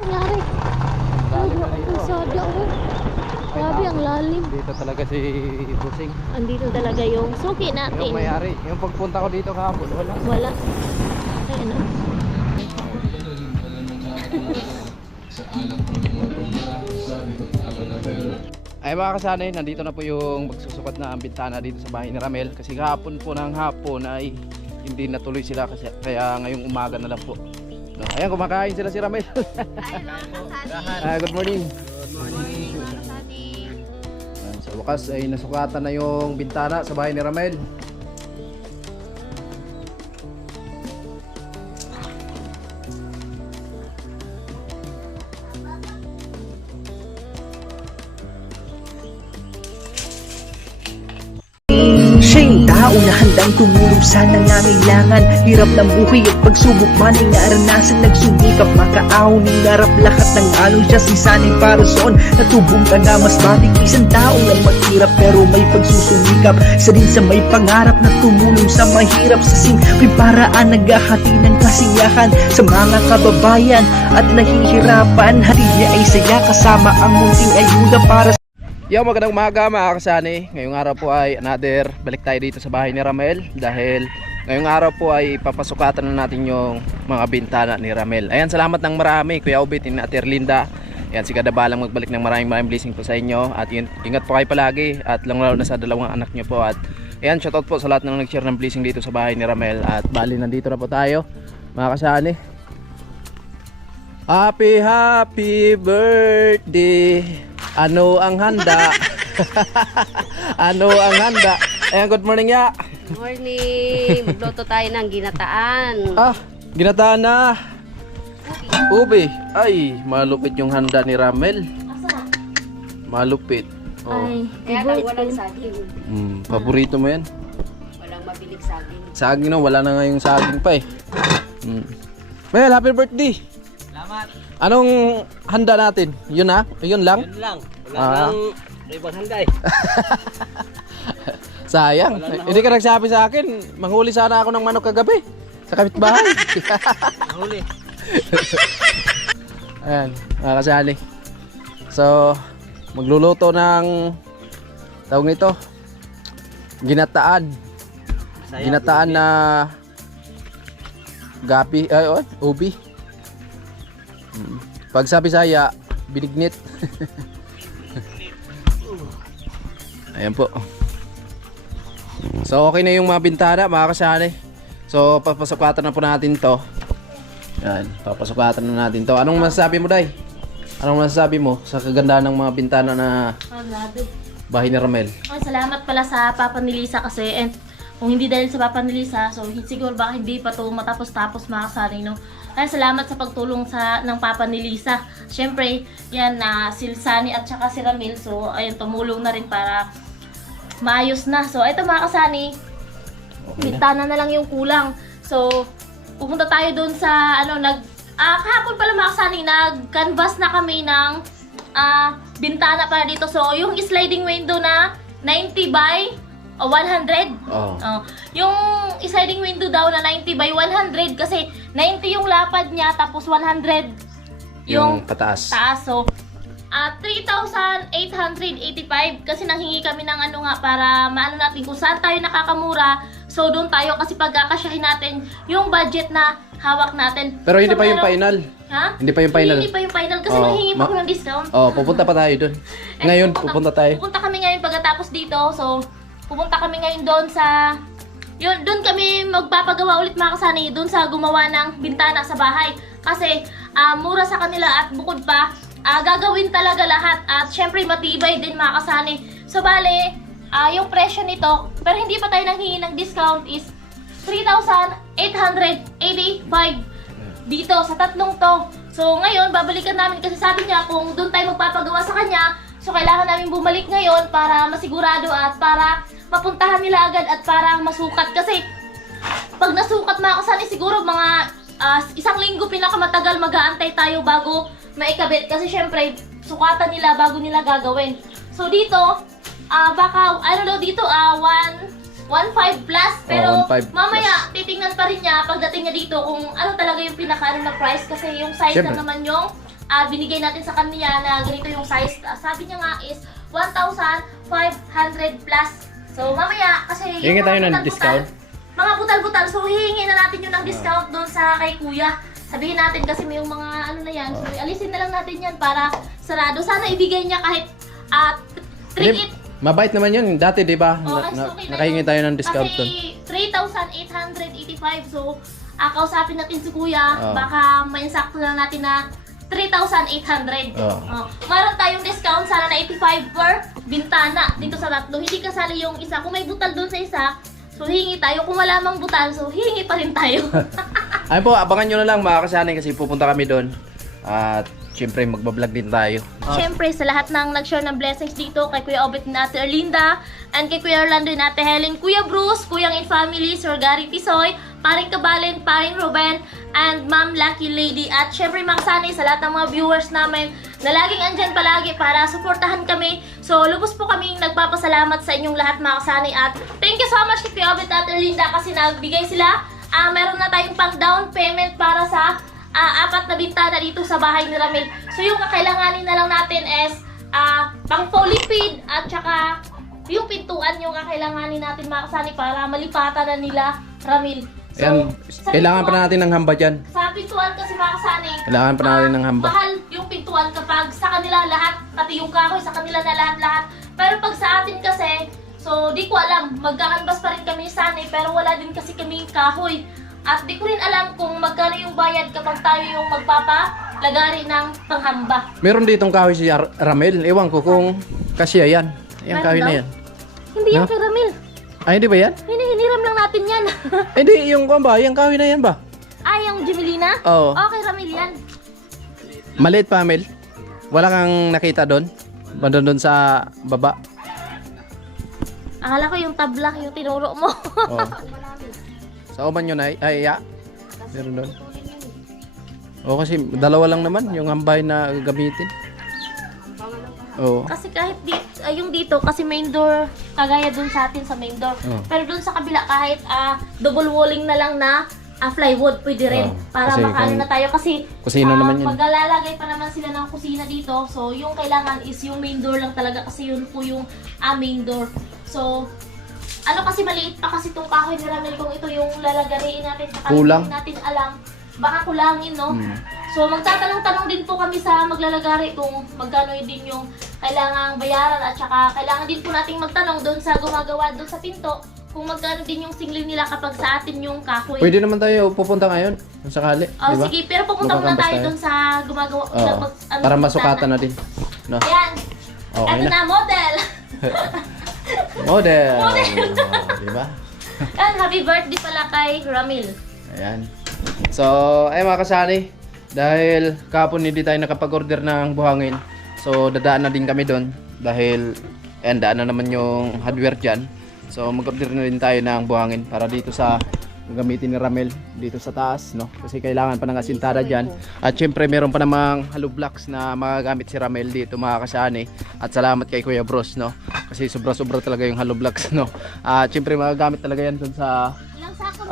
Nangyari. Ang sada ko. Grabe, ang lalim. Dito talaga si Busing. Andito talaga yung suki natin. Yung may-ari. Yung pagpunta ko dito kahapon, wala. Wala. Ay, ano? Ay mga kasanay, nandito na po yung magsusukat na ang bintana dito sa bahay ni Ramel. Kasi kahapon po ng hapon ay hindi natuloy sila kasi, kaya ngayong umaga na lang po. No, ayan, kumakain sila si Ramel. Good morning. Good morning. Sa wakas ay nasukatan na yung bintana sa bahay ni Ramel. Siya yung tao na handang tumulong sa nangangailangan. Hirap ng buhay at pagsubok man ay naranasan. Nagsumikap makaahon, hinarap lahat ng alon. Siya si sanay para soon, natubong ka na mas matig. Isang tao lang maghirap pero may pagsusumikap. Isa din sa may pangarap na tumulong sa mahirap. Sa simpleng paraan naghahati ng kasiyahan sa mga kababayan at nahihirapan. Hati niya ay saya kasama ang munting ayuda para Yo, magandang umaga mga kasani. Ngayong araw po ay another balik tayo dito sa bahay ni Ramel. Dahil ngayong araw po ay papasukatan na natin yung mga bintana ni Ramel. Ayan, salamat ng marami Kuya Obit, ni Ate Erlinda. Ayan, si Kadabalang magbalik ng maraming blessing po sa inyo. At ingat po kayo palagi. At lalo na sa dalawang anak nyo po. At ayan, shoutout po sa lahat ng nag-share ng blessing dito sa bahay ni Ramel. At bali, nandito na po tayo mga kasani. Happy birthday. Ano ang handa? Ano ang handa? Ayan, good morning ya. Good morning! Magluto tayo ng ginataan. Ginataan na. Ubi. Ay, malupit yung handa ni Ramel. Malupit. Oh. Ay, Kaya lang walang saging. Paborito mo yan? Walang mabiling saging. Saging no, wala na nga yung saging pa eh. Mel, happy birthday. Salamat. Anong handa natin? Yun na? Yun lang? Yun lang. Wala nang ibang handa eh. Sayang. Hindi ka nagsabi sa akin. Manghuli sana ako ng manok kagabi. Sa kapitbahay. Huli. Ayan, mga kasali. So, magluluto ng tawag nito. Ginataan. Ginataan na gapi, ubi. Pag sa Bisaya, binignit. Ayan po. So okay na yung mga bintana mga kasali. So papasukatan na po natin to. Ayan, papasukatan na natin to. Anong masasabi mo, Day? Anong masasabi mo sa kagandahan ng mga bintana na grabe. bahay ni Ramel? Ay, salamat pala sa Papa ni Lisa kasi kung hindi dahil sa Papa ni Lisa, so siguro baka hindi pa to matapos-tapos mga kasali, no? Kaya salamat sa pagtulong ng Papa ni Lisa. Siyempre, yan na si Sani at saka si Ramil. So, ayun, tumulong na rin para maayos na. So, ito mga kasani, bintana na lang yung kulang. So, pupunta tayo doon sa, kahapon pala mga kasani, nag-canvas na kami ng bintana para dito. So, yung sliding window na 90 by 100. Yung sliding window daw na 90 by 100 kasi 90 yung lapad niya tapos 100 yung pataas. So 3,885 kasi nanghingi kami ng para maano natin kung saan tayo nakakamura. So doon tayo kasi pagkakasyahin natin yung budget na hawak natin. Pero hindi pa yung final. Ha? Hindi pa yung final. Hindi pa yung final kasi nanghingi pa ako ng discount. Pupunta pa tayo doon. Ngayon, pupunta tayo. Pupunta kami ngayon pagkatapos dito. So pupunta kami ngayon doon sa doon kami magpapagawa ulit mga kasani doon sa gumawa ng bintana sa bahay kasi mura sa kanila at bukod pa gagawin talaga lahat at syempre matibay din mga kasani. So bale yung presyo nito pero hindi pa tayo nanghingi ng discount is 3,885 dito sa tatlong to. So ngayon babalikan namin kasi sabi niya kung doon tayo magpapagawa sa kanya, so kailangan namin bumalik ngayon para masigurado at para mapuntahan nila agad at para masukat. Kasi pag nasukat mga kasani, siguro mga isang linggo pinakamatagal mag-aantay tayo bago maikabit. Kasi syempre, sukatan nila bago nila gagawin. So dito, baka, dito, 1.5 plus. Pero 1.5 mamaya, titingnan pa rin niya pagdating niya dito kung ano talaga yung pinaka na price. Kasi yung size Syempre. lang naman yung binigay natin sa kanya na ganito yung size. Sabi niya nga is 1,500 plus. So mamaya, kasi Hihingi tayo ng butal-butal, discount? mga butal-butal, so hihingi na natin yung ng discount doon sa kay kuya. Sabihin natin kasi may yung mga ano na yan, so alisin na lang natin yan para sarado. Sana ibigay niya kahit Hindi, 3,800. mabait naman yun. Dati, di ba? Oh, kasi okay na Nakahingi yun. tayo ng discount doon. Kasi 3,885. So, kausapin natin si kuya. Oh. Baka mainsakto lang natin na 3,800. Oh. Mayroon tayong discount sana na 85 per bintana dito sa tatlo. Hindi kasali yung isa. Kung may butal doon sa isa, so hingi tayo. Kung wala mang butal, so hingi pa rin tayo. Ayun po, abangan nyo na lang mga kasanay kasi pupunta kami doon. At syempre magbablog din tayo. Siyempre, sa lahat ng nag-share ng blessings dito, kay Kuya Obet na Ate Erlinda, and kay Kuya Orlando na Ate Helen, Kuya Bruce, Kuyang In Family, Sir Gary Tisoy, Paring Kabalen, Paring Ruben, and Ma'am Lucky Lady. At syempre, mga sanay sa lahat ng mga viewers namin na laging andyan palagi para suportahan kami. So, lubos po kaming nagpapasalamat sa inyong lahat mga kasanay. At thank you so much kay Kuya Obet at Ate Erlinda kasi nagbigay sila. Meron na tayong pang down payment para sa 4 na bintana dito sa bahay ni Ramil. So yung kakailanganin na lang natin is pang folipid at saka yung pintuan yung kakailanganin natin mga kasani para malipatan na nila Ramil. So, Ayan, kailangan pa natin ng hamba dyan. sa pintuan kasi mga kasani, Kailangan pa natin ng hamba. mahal yung pintuan kapag sa kanila lahat, pati yung kahoy sa kanila na lahat-lahat. Pero pag sa atin kasi, so di ko alam, magkakanbas pa rin kami sanay pero wala din kasi kaming kahoy. At di ko rin alam kung magkano yung bayad kapag tayo yung magpapalagari ng panghamba. Meron ditong kahoy si Ramel. Ewan ko kung kasya yan. Yung Meron kahoy na daw? yan. Hindi yan No? kay Ramil. Ay, hindi ba yan? Hiniram lang natin yan. Hindi, yung kung ba? Yung kahoy na yan ba? Yung Jimelina? Oo. Okay, Ramil yan. Maliit pa, Mel. Wala kang nakita doon? Banda doon sa baba? Akala ko yung tabla, yung tinuro mo. Oo. Sa uman yun ay ya. Meron doon. Oo, kasi dalawa lang naman yung hambay na gagamitin. Oo. Kasi kahit yung dito, kasi main door, kagaya dun sa atin sa main door. Oh. Pero dun sa kabila, kahit double walling na lang na plywood, pwede rin. Oh, Para kasi makaano kung- na tayo. Kasi kusina naman yun. maglalagay pa naman sila ng kusina dito. So, yung kailangan is yung main door lang talaga kasi yun po yung main door. So, ano kasi maliit pa kasi itong kahoy ni Ramel kung ito yung lalagariin natin sa Kulang. hindi natin alam. Baka kulangin, no? Hmm. So, magtatanong-tanong din po kami sa maglalagari kung magkano din yung kailangang bayaran at saka kailangan din po nating magtanong doon sa gumagawa doon sa pinto kung magkano din yung singling nila kapag sa atin yung kahoy. Pwede naman tayo pupunta ngayon. Kung sakali. Oh, di ba? sige, pero pupunta muna Magkakambas tayo tayo. doon sa gumagawa. Oo. Para masukatan na din. No? Ayan. Okay Ito na. na, model. Model. Model. Oh, di ba? Ayan, happy birthday pala kay Ramil. Ayan. So, ay mga kasani, dahil kahapon hindi tayo nakapag-order ng buhangin. So, dadaan na din kami doon dahil ayan, daan na naman yung hardware dyan. So, mag-order na din tayo ng buhangin para dito sa gamitin ni Ramel dito sa taas, no? Kasi kailangan pa ng asintada dyan. At syempre, meron pa namang hollow blocks na magagamit si Ramel dito mga kasani. At salamat kay Kuya Bros, no? Kasi sobra-sobra talaga yung hollow blocks, no? At syempre, magagamit talaga yan doon sa Ilang sako?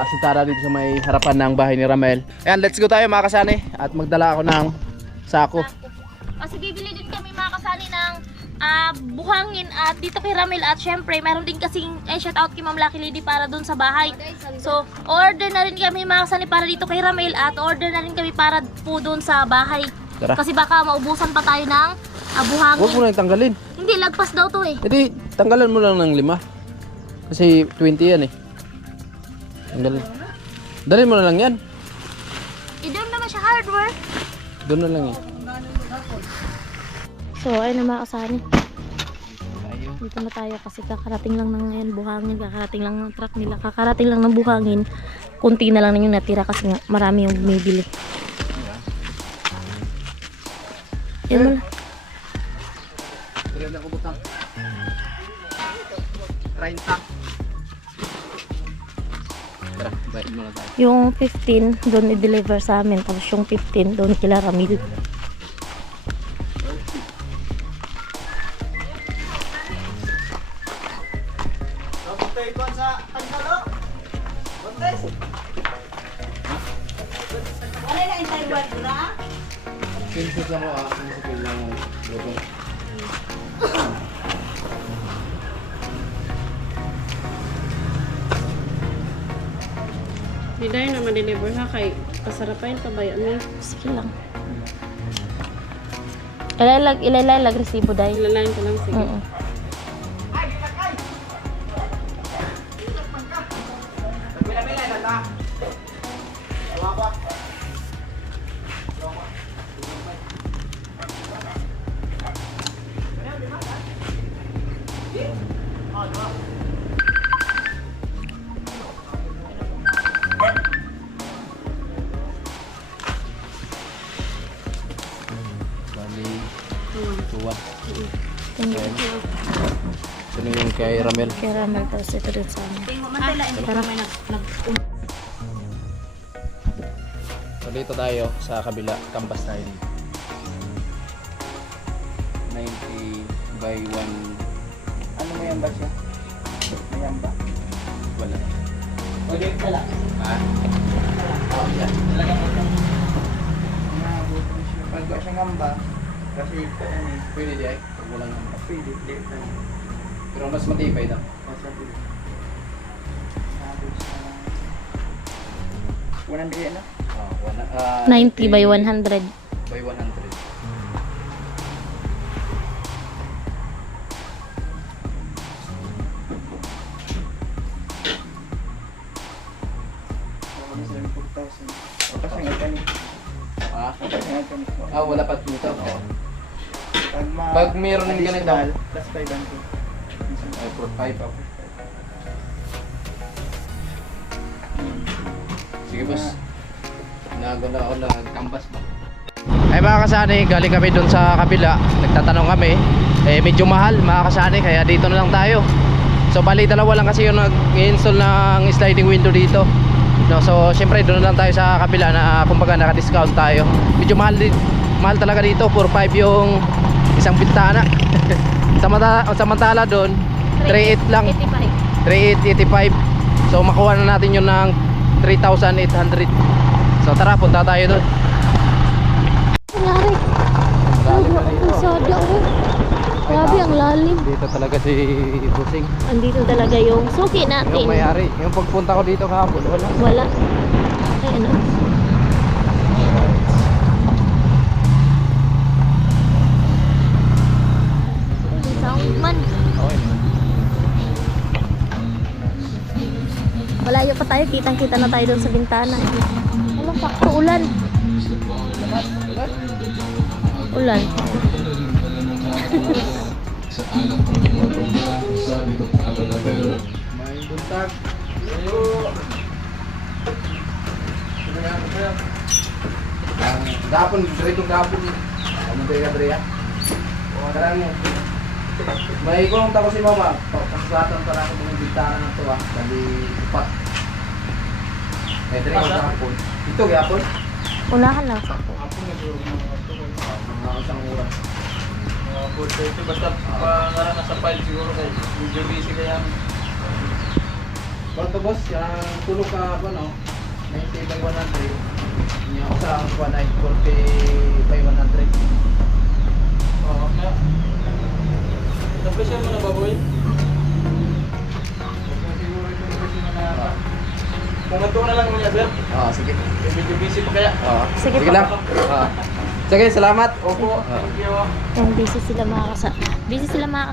asintara dito sa may harapan ng bahay ni Ramel. Ayan, let's go tayo mga kasani at magdala ako ng sako. Kasi bibili din kami mga kasani ng buhangin at dito kay Ramil at syempre meron din kasing shout out kay Ma'am Lucky Lady para dun sa bahay. So order na rin kami mga kasani para dito kay Ramil at order na rin kami para po dun sa bahay. Tara. Kasi baka maubusan pa tayo ng buhangin. Huwag mo na tanggalin. Hindi, lagpas daw to eh. Hindi, tanggalan mo lang ng 5. Kasi 20 yan eh. Tanggalin. Dalhin mo na lang yan. Doon naman siya hardware. Doon na lang eh. So ayun na mga kasani. Dito na tayo kasi kakarating lang ng ngayon buhangin, kakarating lang ng truck nila, kakarating lang ng buhangin. Kunti na lang yung natira kasi nga marami yung bumibili. Yan mo na. Tira na ko butang. 30. Tara, bayad mo na tayo. Yung 15 doon i-deliver sa amin, tapos yung 15 doon kila Ramil. Pinsos lang mo pinsos lang mo. Biday na ma-deliver ha kay kasarapain pa ba yan? Sige lang. Ilalag resibo dahil. Ilalain ko lang sige. Oo. Bali, tuwa. Thank you. Ito na yung kay Ramel. Caramel tapos ito rin sa amin. Para may So dito tayo sa kabila, kampas tayo dito. 90 by 1. Ano mo yan ba siya? Mayan ba? Wala. Pwede pala. Ha? Oh, yan. Pag ba siya ngamba, kasi ito yan eh. Pwede di ay? Pag walang namba. Pwede, late na. Pero mas matibay daw. Sabi sa 100 yan na? 90 by 100. By 100. Kasi nga ganit. Ah? Kasi nga ganit mo. Wala pa dito. Oh. Pag Pag meron ng ganito. plus 500. Ay, for 5 ako. Sige boss. Nagula ako nagkambas ba? Ay mga kasani, galing kami dun sa kabila. Nagtatanong kami. Medyo mahal mga kasani, kaya dito na lang tayo. So bali dalawa lang kasi yung nag-install ng sliding window dito. No, so syempre doon na lang tayo sa kabila na kumbaga naka-discount tayo. Medyo mahal talaga dito, 4.5 yung isang bintana. Samantala doon 3.8 lang. 3.885. So makuha na natin yun ng 3,800. So tara, punta tayo doon. Nangyari. Malalim na dito. Sada oh. Grabe ang lalim. Dito talaga si Busing. Andito talaga yung suki natin. Yung may-ari. Yung pagpunta ko dito kahapon, wala. Wala. Ay ano. Sound man. Okay. Malayo pa tayo. Kitang-kita na tayo doon sa bintana. Alam, sakto ulan. Ulan. May buntag. Gapon, diretong gapon. Ano ba yung Adria? Karang may gulong tako si mama. Pagkasugatan para ako ng bintana ng tuwa. Dali upat. May dire ko gapon. Ito gapon. Unahan lang. Mga isang oras. Ito basta pangarang nasa file siguro kayo. Medyo busy kaya. Bato boss, yung tulog ka ano, 90 by 100. Yung sa 140 by 100. Oo, kaya. Napresyon mo na ba, boy? Siguro ito napresyon mo na. Kung ito na lang niya, sir. Sige. Medyo busy pa kaya. Sige Sige po. lang. Sige, salamat. Opo, thank you. And busy sila mga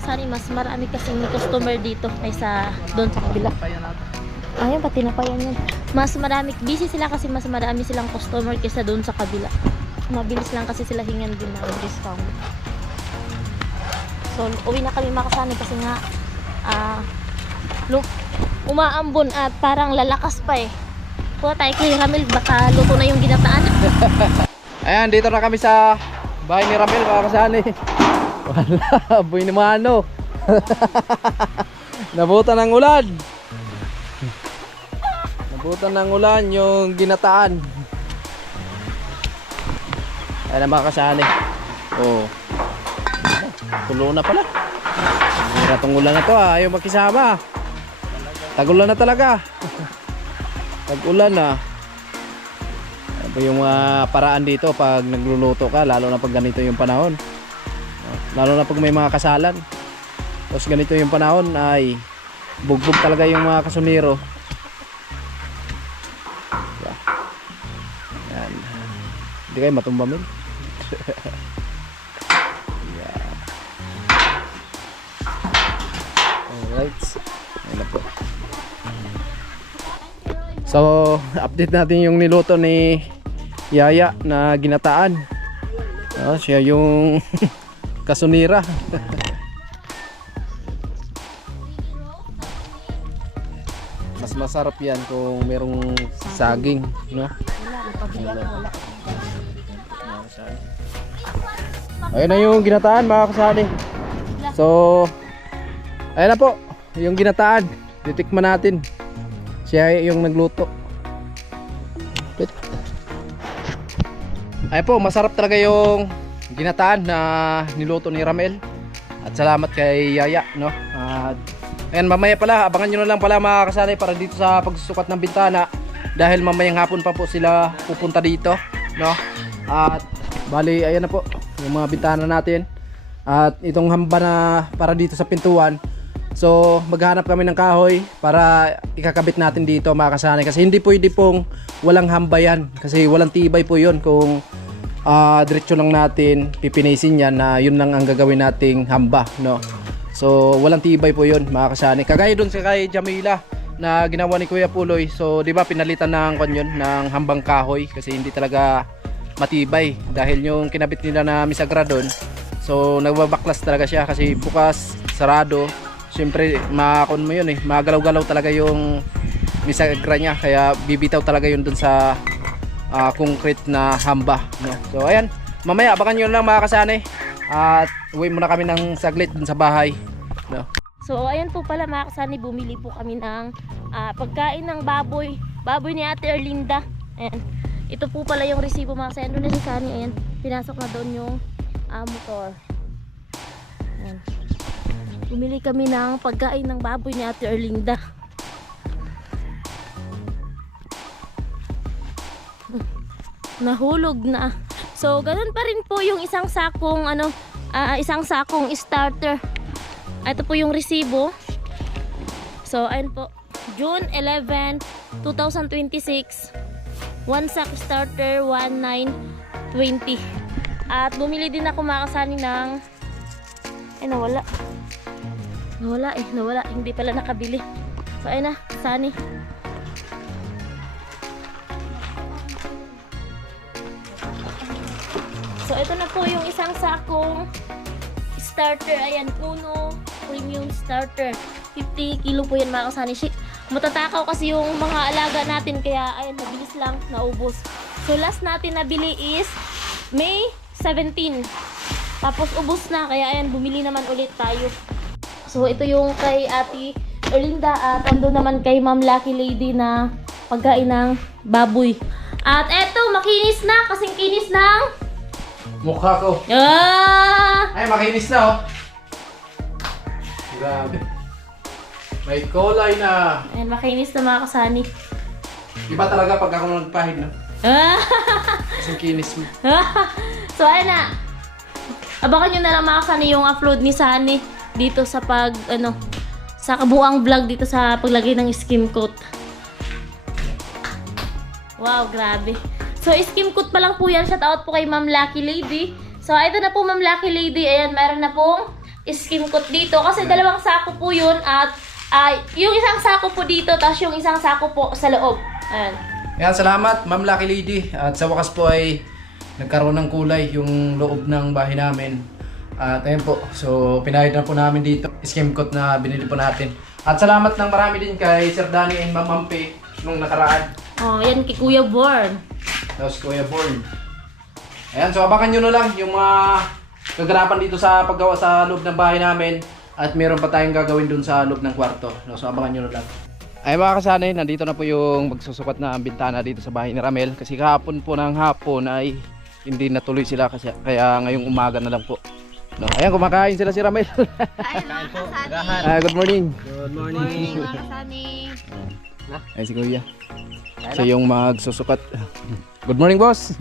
kasani. Mas marami kasing customer dito kaysa doon sa kabila. Ayun, pati na pa yan. Mas marami, busy sila kasi mas marami silang customer kaysa doon sa kabila. Mabilis lang kasi sila hingan din ng discount. So, uwi na kami mga kasani kasi nga umaambon at parang lalakas pa eh. Kuha tayo kay Ramel, baka luto na yung ginataan. Ayan, dito na kami sa bahay ni Ramel, mga kasani. Wala, boy ni Mano. Nabutan ng ulan. Nabutan ng ulan yung ginataan. Ayan ang mga kasani. Oh. Tulo na pala. Hira tong ulan na to, ayaw makisama. Tag-ulan na talaga. Tag-ulan na. Ito yung paraan dito pag nagluluto ka, lalo na pag ganito yung panahon. Lalo na pag may mga kasalan. Tapos ganito yung panahon ay bugbog talaga yung mga kasuniro. Yan. Hindi kayo matumbamin. Yeah. Alright. Ayun na po. So, update natin yung niluto ni Yaya na ginataan. Siya yung kasunira. Mas masarap yan kung merong saging, no? Ayun na yung ginataan, mga kasali. So, ayun na po, yung ginataan. Titikman natin. Siya yung nagluto. Ayun po, masarap talaga yung ginataan na niluto ni Ramel. At salamat kay Yaya, no? At ayan, mamaya pala, abangan nyo na lang pala mga kasali para dito sa pagsusukat ng bintana. Dahil mamayang hapon pa po sila pupunta dito, no? At bali, ayan na po yung mga bintana natin. At itong hamba na para dito sa pintuan. So maghanap kami ng kahoy para ikakabit natin dito mga kasali. Kasi hindi pwede pong walang hamba yan. Kasi walang tibay po yun kung diretso lang natin pipinisin yan na yun lang ang gagawin nating hamba, no? So walang tibay po yun mga kasani. Kagaya dun sa kay Jamila na ginawa ni Kuya Puloy. So di ba pinalitan ng kanyon ng hambang kahoy kasi hindi talaga matibay dahil yung kinabit nila na misagra doon. So nagbabaklas talaga siya kasi bukas sarado. Siyempre makakon mo yun magalaw-galaw talaga yung misagra niya kaya bibitaw talaga yun dun sa concrete na hamba, no? So ayan, mamaya abangan nyo lang mga kasani. At uwi muna kami ng saglit dun sa bahay, no? So ayan po pala mga kasani, bumili po kami ng pagkain ng baboy ni Ate Erlinda. Ayan. Ito po pala yung resibo mga kasani. Doon na si Sunny, ayan, pinasok na doon yung motor. Ayan. Bumili kami ng pagkain ng baboy ni Ate Erlinda. Nahulog na. So ganun pa rin po yung isang sakong starter. Ito po yung resibo. So ayun po, June 11, 2026. One sack starter 1920. At bumili din ako mga kasani ng nawala. Hindi pala nakabili. So ayun na, Sunny. So ito na po yung isang sakong starter. Ayan, Uno Premium Starter. 50 kilo po yan mga kasani. Matatakaw kasi yung mga alaga natin kaya ayan, mabilis lang naubos. So last natin nabili is May 17. Tapos ubos na kaya ayan, bumili naman ulit tayo. So ito yung kay Ate Erlinda at ando naman kay Ma'am Lucky Lady na pagkain ng baboy. At eto, makinis na, kasing kinis ng Mukha ko. Ay, makinis na, oh. Grabe. May kulay na. Ayan, makinis na mga kasani. Iba talaga pag ako nagpahid, no? Kasing kinis mo. So ayan na. Abangan nyo na lang mga kasani yung upload ni Sunny dito sa sa kabuang vlog dito sa paglagay ng skim coat. Wow, grabe. So, skim coat pa lang po yan. Shout out po kay Ma'am Lucky Lady. So, ito na po Ma'am Lucky Lady. Ayan, meron na pong skim coat dito. Kasi dalawang sako po yun. At yung isang sako po dito, tapos yung isang sako po sa loob. Ayan. Ayan, salamat Ma'am Lucky Lady. At sa wakas po ay nagkaroon ng kulay yung loob ng bahay namin. At ayun po, so pinahid na po namin dito skim coat na binili po natin. At salamat ng marami din kay Sir Danny and Ma'am Ampe nung nakaraan. Oh, yan kay Kuya Born. Tapos Kuya Born. Ayan, so abangan nyo na lang yung mga kaganapan dito sa paggawa sa loob ng bahay namin. At meron pa tayong gagawin dun sa loob ng kwarto. So abangan nyo na lang. Ay mga kasanay, nandito na po yung magsusukat na ang bintana dito sa bahay ni Ramel. Kasi kahapon po ng hapon ay hindi natuloy sila kasi, kaya ngayong umaga na lang po. No, ayan, kumakain sila si Ramel. Kain mga kasani. Good morning. Good morning mga kasani. Ay si Kuya. Siya yung magsusukat. Good morning, boss.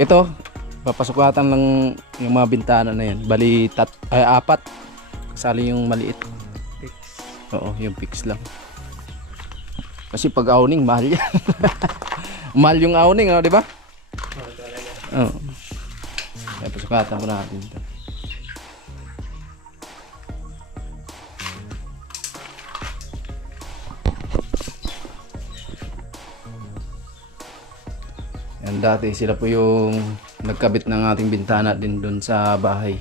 Ito, papasukatan lang yung mga bintana na yan. Bali, 4. Kasali yung maliit. Oo, yung fix lang. Kasi pag awning, mahal yan. Mahal yung awning, di ba? Oo. Kaya pasukatan mo natin ito. Yan, dati sila po yung nagkabit ng ating bintana din doon sa bahay.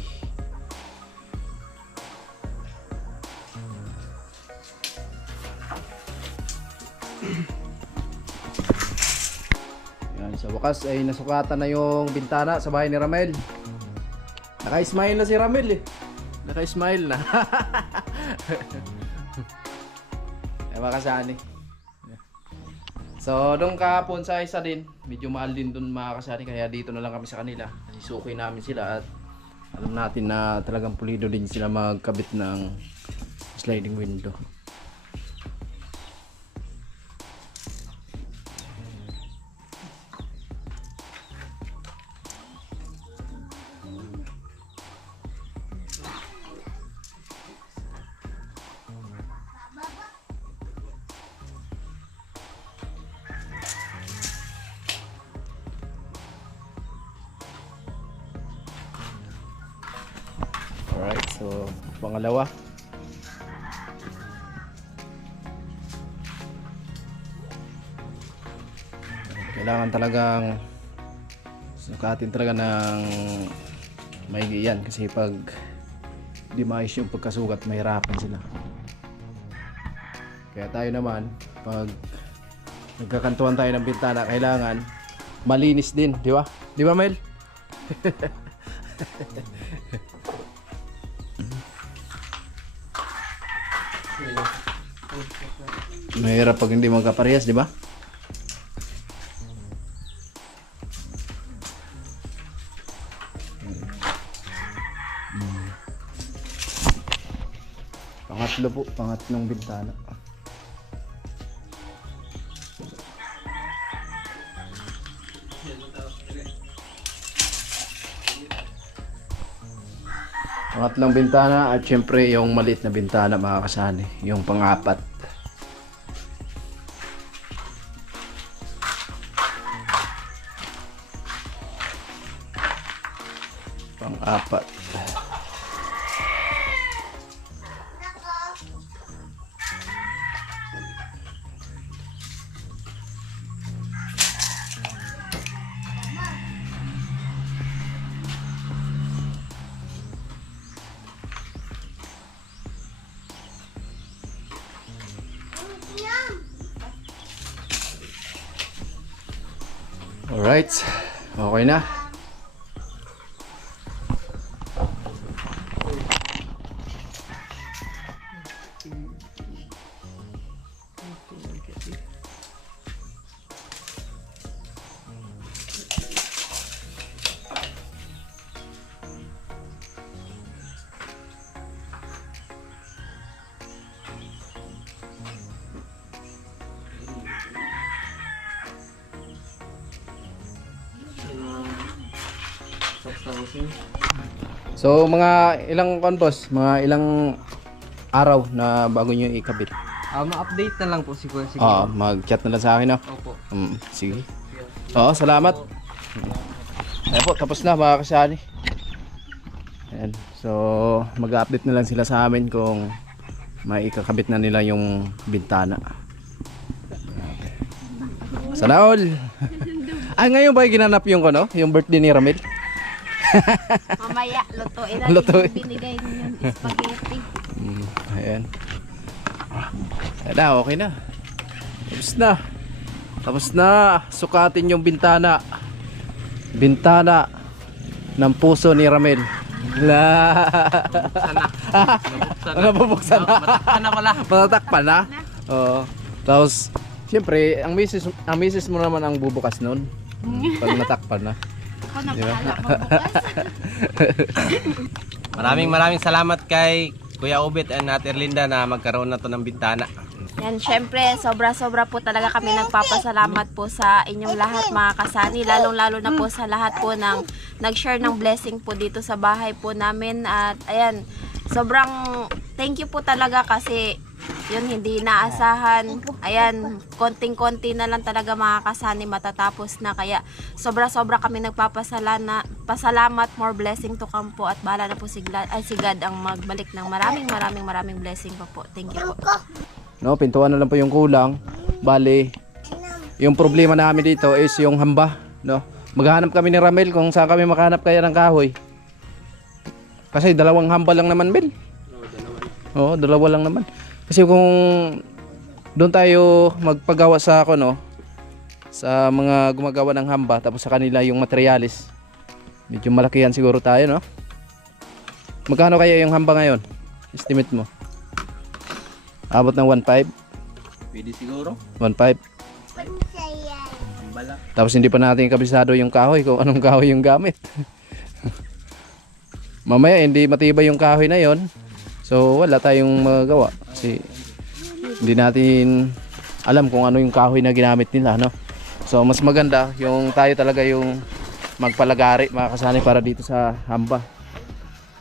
Yan, sa wakas ay nasukatan na yung bintana sa bahay ni Ramel. Naka-smile na si Ramel eh. Naka-smile na. Ay makasani. So, doon kahapon sa isa din, medyo mahal din doon mga kasari, kaya dito na lang kami sa kanila. Isuki namin sila at alam natin na talagang pulido din sila magkabit ng sliding window. Alright, so pangalawa. Kailangan talagang sukatin talaga ng maigi yan kasi pag di maayos yung pagkasukat, mahirapan sila. Kaya tayo naman, pag nagkakantuan tayo ng bintana, kailangan malinis din, di ba? Di ba, Mel? Mahirap pag hindi magkaparehas, di ba? Pangatlo po, pangatlong bintana. Pangatlong bintana at syempre yung maliit na bintana mga kasani, yung pang-4. Pang-4. Alright, okay na. So mga ilang boss, mga ilang araw na bago nyo ikabit? Ma-update na lang po si Kuya. Sige. Oo, mag-chat na lang sa akin, no? Opo. Sige. Oo, salamat. Ayan po, tapos na mga kasani. Ayan. So, mag-update na lang sila sa amin kung may ikakabit na nila yung bintana. Sana all! Ay, ngayon ba ginanap yung ano? Yung birthday ni Ramil? Mamaya, lutuin natin Lutuin. yung binigay niyo spaghetti. Ayan. Ayan na, okay na. Tapos na. Tapos na. Sukatin yung bintana. Bintana ng puso ni Ramil. Nabubuksan na. Matakpan na pala. Matatakpan na? Oo. Tapos, siyempre, ang misis mo naman ang bubukas nun. Pag natakpan na. Ako na bahala magbukas. Maraming salamat kay Kuya Obet and Ate Erlinda na magkaroon na to ng bintana. Yan, syempre, sobra-sobra po talaga kami nagpapasalamat po sa inyong lahat mga kasani, lalong-lalo na po sa lahat po ng nag-share ng blessing po dito sa bahay po namin. At ayan, sobrang thank you po talaga kasi yun, hindi inaasahan. Ayan, konting-konti na lang talaga mga kasani matatapos na. Kaya sobra-sobra kami pasalamat, more blessing to come po. At bahala na po si God ang magbalik ng maraming blessing pa po. Thank you po. No, pintuan na lang po yung kulang. Bali, yung problema namin dito is yung hamba, no. Maghahanap kami ni Ramel kung saan kami makahanap kaya ng kahoy. Kasi dalawang hamba lang naman, Bel. Oo, dalawa lang naman. Kasi kung doon tayo magpagawa sa ako, no, sa mga gumagawa ng hamba, tapos sa kanila yung materialis, medyo malakihan siguro tayo, no. Magkano kaya yung hamba ngayon? Estimate mo? Abot ng 1.5? Pwede siguro. 1.5. Tapos hindi pa natin kabisado yung kahoy kung anong kahoy yung gamit. Mamaya hindi matibay yung kahoy na yon. So wala tayong magawa kasi hindi natin alam kung ano yung kahoy na ginamit nila, no? So mas maganda yung tayo talaga yung magpalagari mga kasani para dito sa hamba.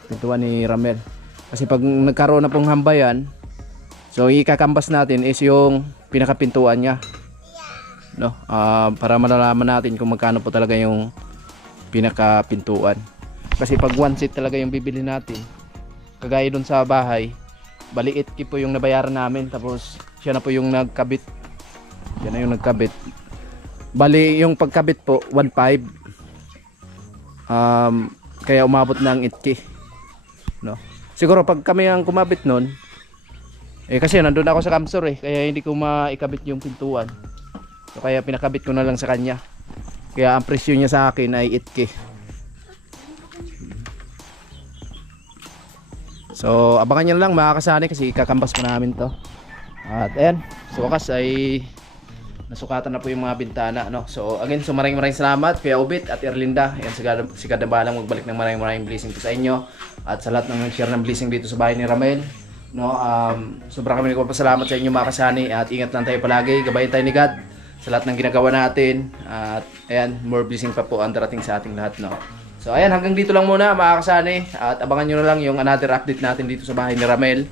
Pintuan ni Ramel. Kasi pag nagkaroon na pong hamba yan, so ikakambas natin is yung pinakapintuan niya, no? Para malalaman natin kung magkano po talaga yung pinakapintuan. Kasi pag one seat talaga yung bibili natin, kagaya dun sa bahay, bali 8K po yung nabayaran namin. Tapos siya na po yung nagkabit. Siya na yung nagkabit. Bali yung pagkabit po 1.5. Kaya umabot ng 8K, no? Siguro pag kami ang kumabit nun, kasi nandun ako sa Kamsur kaya hindi ko maikabit yung pintuan. So kaya pinakabit ko na lang sa kanya. Kaya ang presyo niya sa akin ay 8K. So abangan nyo lang mga kasani kasi ikakambas pa namin to. At ayan, sa wakas ay nasukatan na po yung mga bintana, no? So again, so maraming salamat Kuya Obit at Erlinda. Ayan, si God na balang magbalik ng maraming blessing po sa inyo. At sa lahat ng nag-share ng blessing dito sa bahay ni Ramel, no? Sobrang kami nagpapasalamat sa inyo mga kasani. At ingat lang tayo palagi, gabayan tayo ni God sa lahat ng ginagawa natin. At ayan, more blessing pa po ang darating sa ating lahat, no? So ayan, hanggang dito lang muna mga kasani. At abangan nyo na lang yung another update natin dito sa bahay ni Ramel.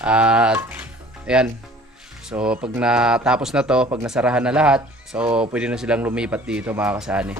At ayan, so pag natapos na to, pag nasarahan na lahat, so pwede na silang lumipat dito mga kasani.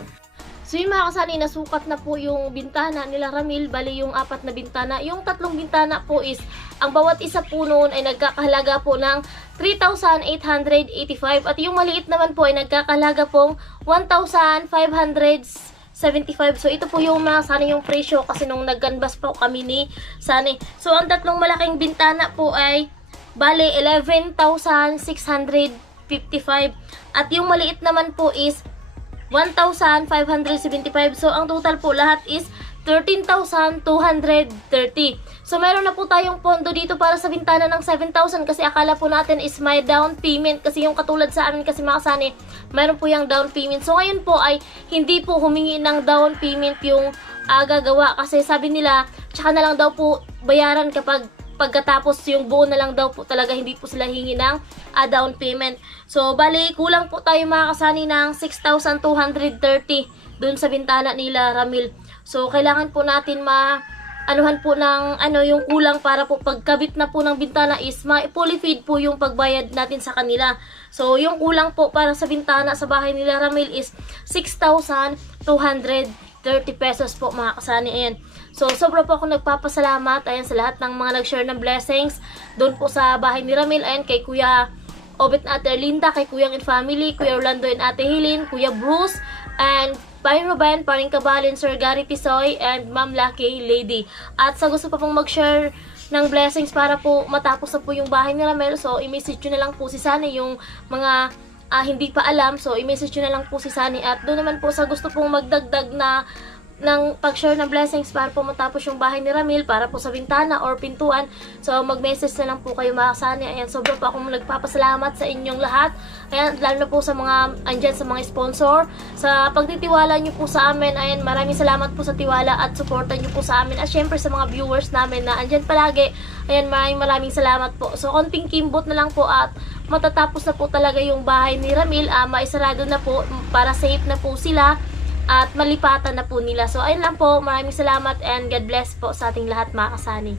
So yung mga kasani, nasukat na po yung bintana nila Ramil. Bali yung 4 na bintana. Yung 3 bintana po is, ang bawat isa po noon ay nagkakahalaga po ng 3,885. At yung maliit naman po ay nagkakahalaga pong 1,575. So ito po yung mga kasani yung presyo kasi nung nag-canvas po kami ni Sani. So ang 3 malaking bintana po ay bali 11,655. At yung maliit naman po is 1,575. So ang total po lahat is 13,230. So meron na po tayong pondo dito para sa bintana ng 7,000 kasi akala po natin is may down payment kasi yung katulad sa amin kasi mga kasani, meron po yung down payment. So ngayon po ay hindi po humingi ng down payment yung gagawa kasi sabi nila tsaka na lang daw po bayaran kapag pagkatapos yung buo na lang daw po talaga, hindi po sila hingi ng down payment. So bali kulang po tayo mga kasani ng 6,230 dun sa bintana nila Ramil. So kailangan po natin anuhan po ng yung kulang para po pagkabit na po ng bintana is fully paid po yung pagbayad natin sa kanila. So yung kulang po para sa bintana sa bahay nila Ramil is 6,230 pesos po mga kasani. Ayan. So sobra po ako nagpapasalamat ayan sa lahat ng mga nag-share ng blessings doon po sa bahay ni Ramil. Ayan, kay Kuya Obet at Ate Linda, kay Kuyang and Family, Kuya Orlando and Ate Helene, Kuya Bruce, and Paring Ruben, Paring Kabalin, Sir Gary Tisoy, and Ma'am Lucky Lady. At sa gusto pa pong mag-share ng blessings para po matapos na po yung bahay ni Ramel, so i-message nyo na lang po si Sunny yung mga hindi pa alam. So i-message nyo na lang po si Sunny. At doon naman po sa gusto pong magdagdag na pag-share ng blessings para po matapos yung bahay ni Ramil, para po sa bintana or pintuan. So mag-message na lang po kayo mga kasani. Ayan, sobra po akong nagpapasalamat sa inyong lahat. Ayan, lalo na po sa mga andyan, sa mga sponsor, sa pagtitiwala nyo po sa amin. Ayan, maraming salamat po sa tiwala at suporta nyo po sa amin. At syempre sa mga viewers namin na andyan palagi. Ayan, maraming salamat po. So konting kimbot na lang po at matatapos na po talaga yung bahay ni Ramil. Maisarado na po para safe na po sila at malipatan na po nila. So ayun lang po, maraming salamat and God bless po sa ating lahat mga kasani.